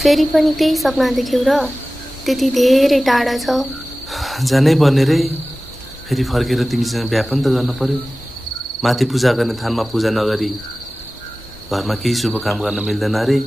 फेरि पनि त्यही सपना देख्यौ र त्यति धेरै टाढा छ। जानै पर्ने रे, फेरि फर्केर तिमीसँग बिहा पनि त गर्न पर्यो। माथि पूजा गर्ने थानमा पूजा नगरी घरमा केही शुभ काम गर्न मिल्दैन रे।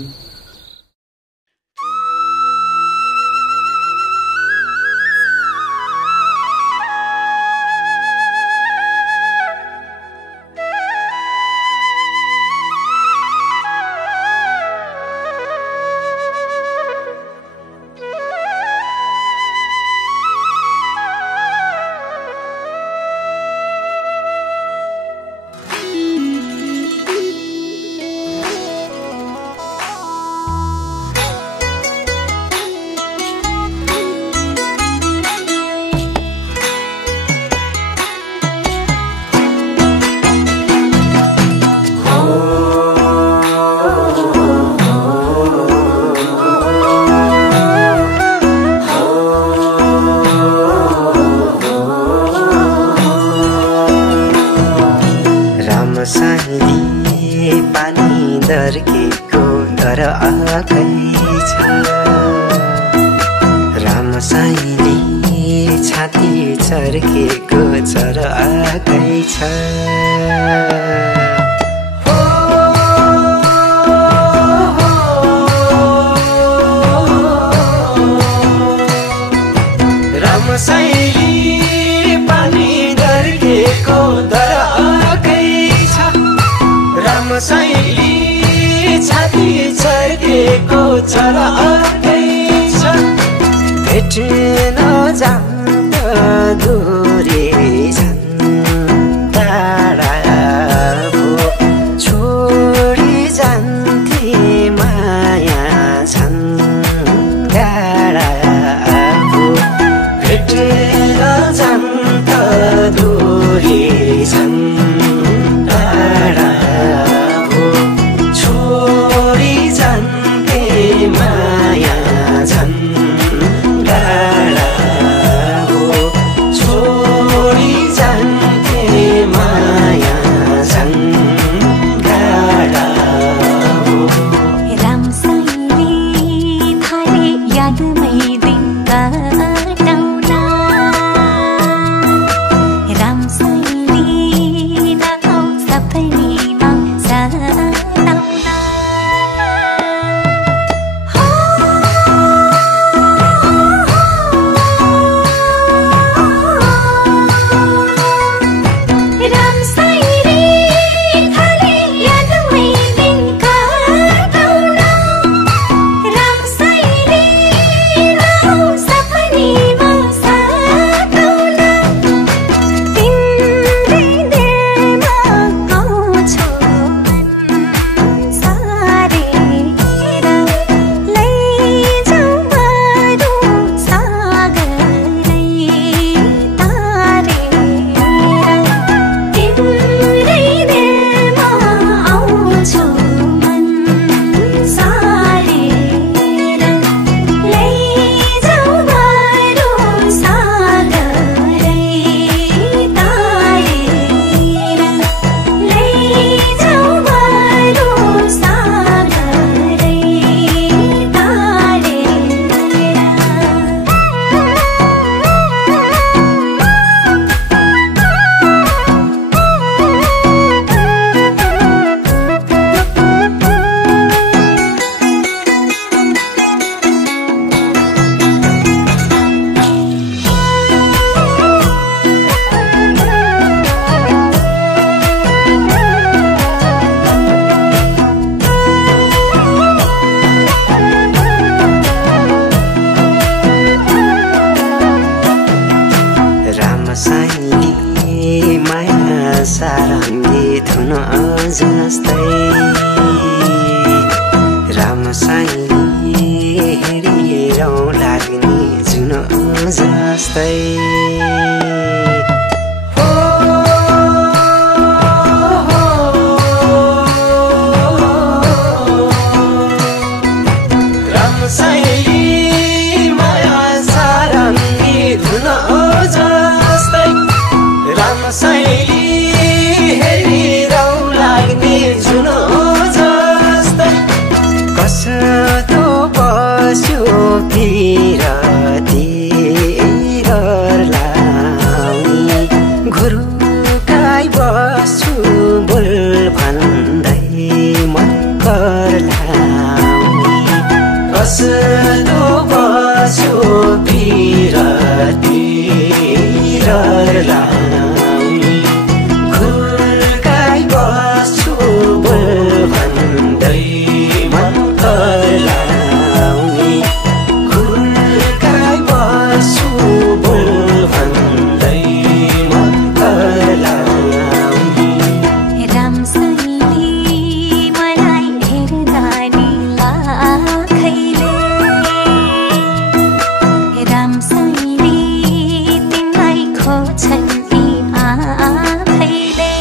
शैली हेरिरौ लाग्ने जुनो जस्तै कस्तो बस्यो पिरती गर्लाउने घुरुकाइ बस्छु बोल भन्दै मन गर्लाउने कस्तो बस्यो पिरती गर्लाउने घुरुकाइ बस्छु बोल भन्दै मन गर्लाउने घुरुकाइ बस्छु बोल भन्दै मन गर्लाउने रामसँगले मलाई हेर्दा नि लाखैले रामसँगले तिमीलाई खोज्छन् यी आँखैले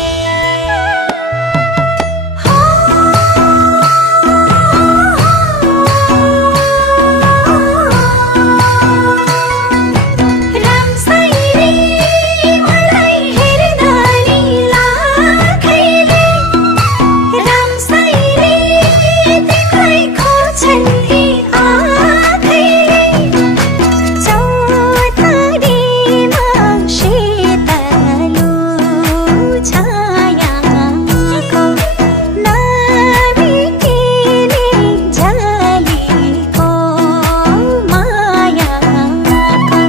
रामसँगले मलाई हेर्दा नि लाखैले रामसँगले तिमीलाई खोज्छन् यी आँखैले चौतारीमा शीतलो छायाको नबिग्रिने जालीको मायाको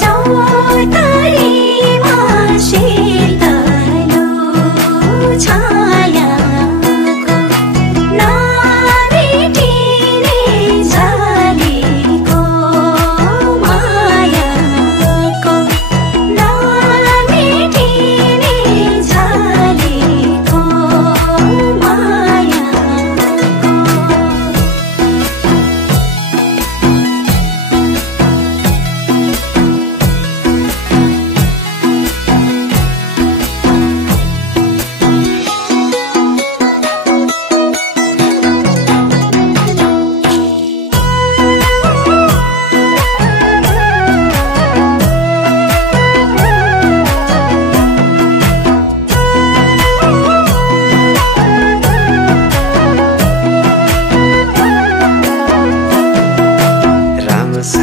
चौतारीमा शीतलो छायाको नबिग्रिने जालीको मायाको नबिग्रिने जालीको मायाको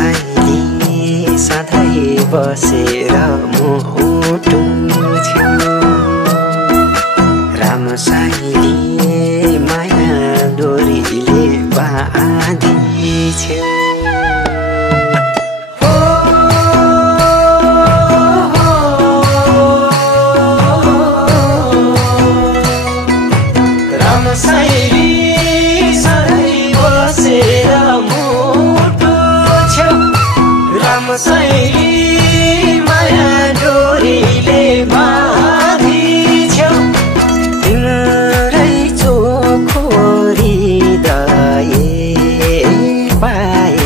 रामसँगले सधैँ बसेर मुटु छेउ रामसँगले माया डोरीले बाँधिछेउ रामसँगले सधैँ बसेर मुटु छेउ रामसँगले माया डोरीले बाँधिछेउ तिम्रै चोखो हृदय पाए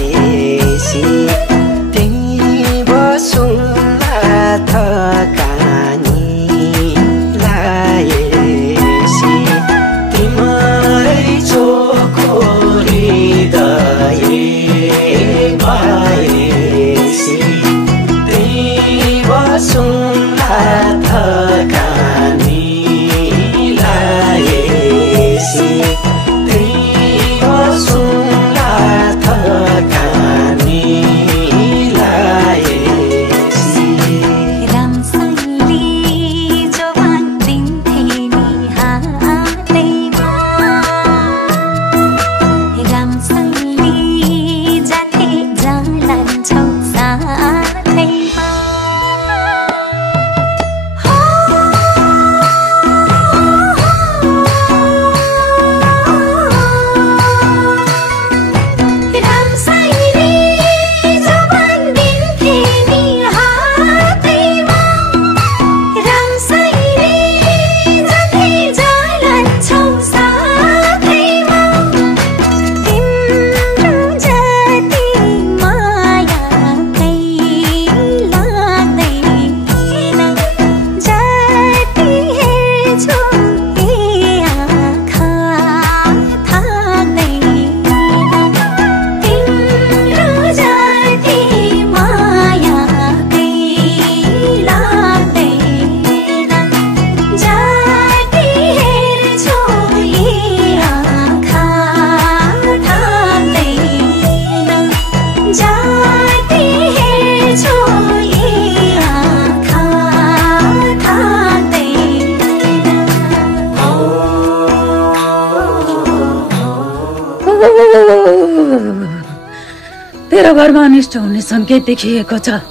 तेरो घरमा अनिष्ट हुने सङ्केत देखिएको छ।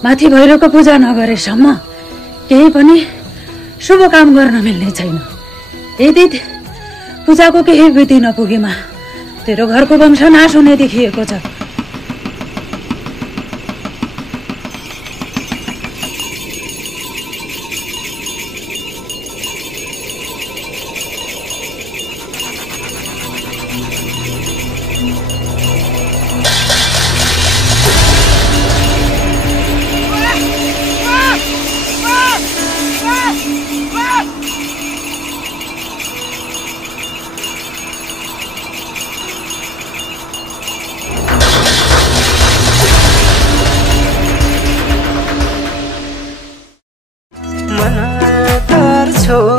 माथि भैरवको पूजा नगरेसम्म केही पनि शुभ काम गर्न मिल्ने छैन। यदि पूजाको केही विधि नपुगेमा तेरो घरको वंश नाश हुने देखिएको छ। मन गर्छौ